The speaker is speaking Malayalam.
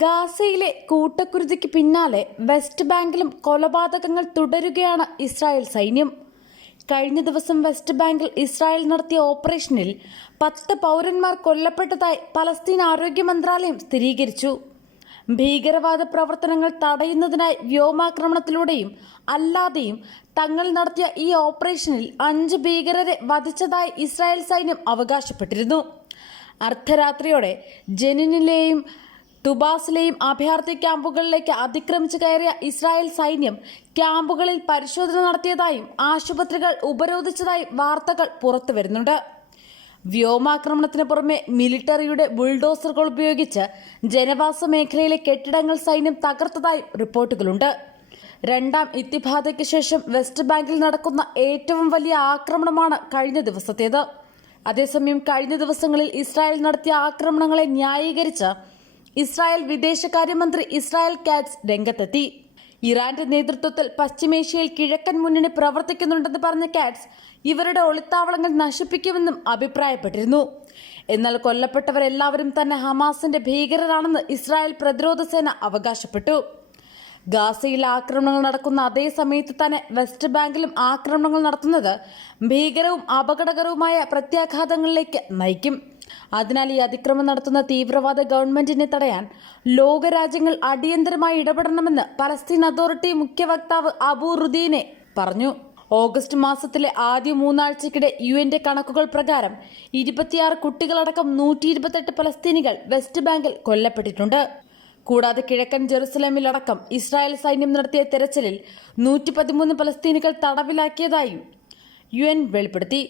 ഗാസയിലെ കൂട്ടക്കുരുതിക്ക് പിന്നാലെ വെസ്റ്റ് ബാങ്കിലും കൊലപാതകങ്ങൾ തുടരുകയാണ് ഇസ്രായേൽ സൈന്യം. കഴിഞ്ഞ ദിവസം വെസ്റ്റ് ബാങ്കിൽ ഇസ്രായേൽ നടത്തിയ ഓപ്പറേഷനിൽ 10 പൗരന്മാർ കൊല്ലപ്പെട്ടതായി പലസ്തീൻ ആരോഗ്യ മന്ത്രാലയം സ്ഥിരീകരിച്ചു. ഭീകരവാദ പ്രവർത്തനങ്ങൾ തടയുന്നതിനായി വ്യോമാക്രമണത്തിലൂടെയും അല്ലാതെയും തങ്ങൾ നടത്തിയ ഈ ഓപ്പറേഷനിൽ 5 ഭീകരരെ വധിച്ചതായി ഇസ്രായേൽ സൈന്യം അവകാശപ്പെട്ടിരുന്നു. അർദ്ധരാത്രിയോടെ ജെനിനിലെയും തുബാസിലെയും അഭയാർത്ഥി ക്യാമ്പുകളിലേക്ക് അതിക്രമിച്ചു കയറിയ ഇസ്രായേൽ സൈന്യം ക്യാമ്പുകളിൽ പരിശോധന നടത്തിയതായും ആശുപത്രികൾ ഉപരോധിച്ചതായും വാർത്തകൾ പുറത്തുവരുന്നുണ്ട്. വ്യോമാക്രമണത്തിന് പുറമെ മിലിറ്ററിയുടെ ബുൾഡോസറുകൾ ഉപയോഗിച്ച് ജനവാസ മേഖലയിലെ കെട്ടിടങ്ങൾ സൈന്യം തകർത്തതായും റിപ്പോർട്ടുകളുണ്ട്. രണ്ടാം ഇത്തിഫാദയ്ക്ക് ശേഷം വെസ്റ്റ് ബാങ്കിൽ നടക്കുന്ന ഏറ്റവും വലിയ ആക്രമണമാണ് കഴിഞ്ഞ ദിവസത്തേത്. അതേസമയം കഴിഞ്ഞ ദിവസങ്ങളിൽ ഇസ്രായേൽ നടത്തിയ ആക്രമണങ്ങളെ ന്യായീകരിച്ച് ഇസ്രായേൽ വിദേശകാര്യമന്ത്രി ഇസ്രായേൽ കാറ്റ്സ് രംഗത്തെത്തി. ഇറാന്റെ നേതൃത്വത്തിൽ പശ്ചിമേഷ്യയിൽ കിഴക്കൻ മുന്നണി പ്രവർത്തിക്കുന്നുണ്ടെന്ന് പറഞ്ഞ കാറ്റ്സ് ഇവരുടെ ഒളിത്താവളങ്ങൾ നശിപ്പിക്കുമെന്നും അഭിപ്രായപ്പെട്ടിരുന്നു. എന്നാൽ കൊല്ലപ്പെട്ടവരെല്ലാവരും തന്നെ ഹമാസിന്റെ ഭീകരരാണെന്ന് ഇസ്രായേൽ പ്രതിരോധ സേന അവകാശപ്പെട്ടു. ഗാസയിൽ ആക്രമണങ്ങൾ നടക്കുന്ന അതേ സമയത്ത് തന്നെ വെസ്റ്റ് ബാങ്കിലും ആക്രമണങ്ങൾ നടത്തുന്നത് ഭീകരവും അപകടകരവുമായ പ്രത്യാഘാതങ്ങളിലേക്ക് നയിക്കും. അതിനാൽ ഈ അതിക്രമം നടത്തുന്ന തീവ്രവാദ ഗവൺമെന്റിനെ തടയാൻ ലോകരാജ്യങ്ങൾ അടിയന്തരമായി ഇടപെടണമെന്ന് പലസ്തീൻ അതോറിറ്റി മുഖ്യ വക്താവ് അബു റുദീനെ പറഞ്ഞു. ഓഗസ്റ്റ് മാസത്തിലെ ആദ്യ 3 ആഴ്ചയ്ക്കിടെ യുഎന്റെ കണക്കുകൾ പ്രകാരം 26 കുട്ടികളടക്കം 128 പലസ്തീനികൾ വെസ്റ്റ് ബാങ്കിൽ കൊല്ലപ്പെട്ടിട്ടുണ്ട്. കൂടാതെ കിഴക്കൻ ജെറുസലേമിലടക്കം ഇസ്രായേൽ സൈന്യം നടത്തിയ തെരച്ചിലിൽ 113 പലസ്തീനികൾ തടവിലാക്കിയതായും യുഎൻ വെളിപ്പെടുത്തി.